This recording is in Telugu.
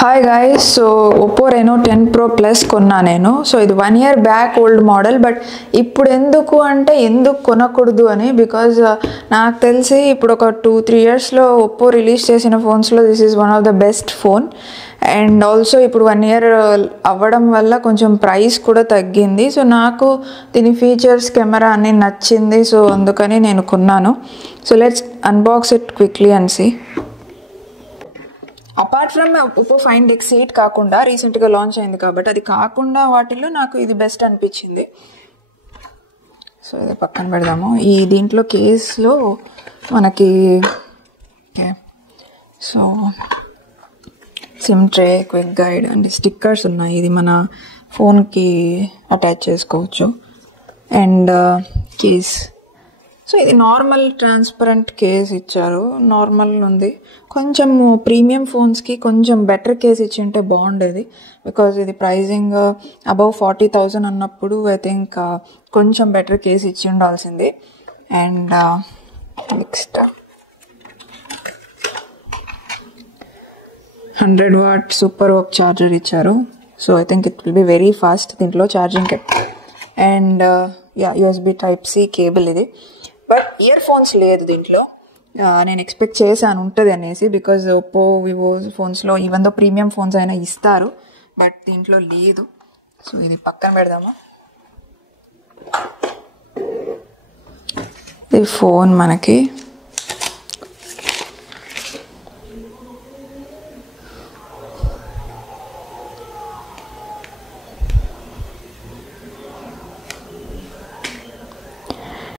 Hi guys, so Oppo Reno 10 Pro Plus కొన్నా నేను. సో ఇది 1 year back old model, but ఇప్పుడు ఎందుకు కొనకూడదు అని, బికాజ్ నాకు తెలిసి ఇప్పుడు ఒక 2-3 yearsలో ఒప్పో రిలీజ్ చేసిన ఫోన్స్లో this is one of the best phone. And also ఇప్పుడు 1 year అవ్వడం వల్ల కొంచెం ప్రైస్ కూడా తగ్గింది. సో నాకు దీని ఫీచర్స్, కెమెరా అన్నీ నచ్చింది. సో అందుకని నేను కొన్నాను. So let's unbox it quickly and see. Apart from Oppo find X8 కాకుండా, రీసెంట్గా లాంచ్ అయింది కాబట్టి అది కాకుండా వాటిలో నాకు ఇది బెస్ట్ అనిపించింది. సో ఇది పక్కన పెడదాము. ఈ దీంట్లో కేస్లో మనకి so SIM tray, quick guide and stickers ఉన్నాయి. ఇది మన ఫోన్కి అటాచ్ చేసుకోవచ్చు. అండ్ కేస్, సో ఇది నార్మల్ ట్రాన్స్పరెంట్ కేస్ ఇచ్చారు. నార్మల్ ఉంది. కొంచెం ప్రీమియం ఫోన్స్కి కొంచెం బెటర్ కేస్ ఇచ్చింటే బాగుండేది, బికాజ్ ఇది ప్రైజింగ్ అబౌవ్ 40,000 అన్నప్పుడు ఐ థింక్ కొంచెం బెటర్ కేస్ ఇచ్చి ఉండాల్సింది. అండ్ నెక్స్ట్ 100 watt సూపర్ వర్క్ ఛార్జర్ ఇచ్చారు. So I think it will be very fast దీంట్లో charging. And USB Type-C cable ఇది. బట్ ఇయర్ ఫోన్స్ లేదు దీంట్లో. నేను ఎక్స్పెక్ట్ చేశాను ఉంటుంది అనేసి, బికాజ్ ఒప్పో, వివో ఫోన్స్లో ఈవెన్ దో ప్రీమియం ఫోన్స్ అయినా ఇస్తారు, బట్ దీంట్లో లేదు. సో ఇది పక్కన పెడదామా. ఈ ఫోన్ మనకి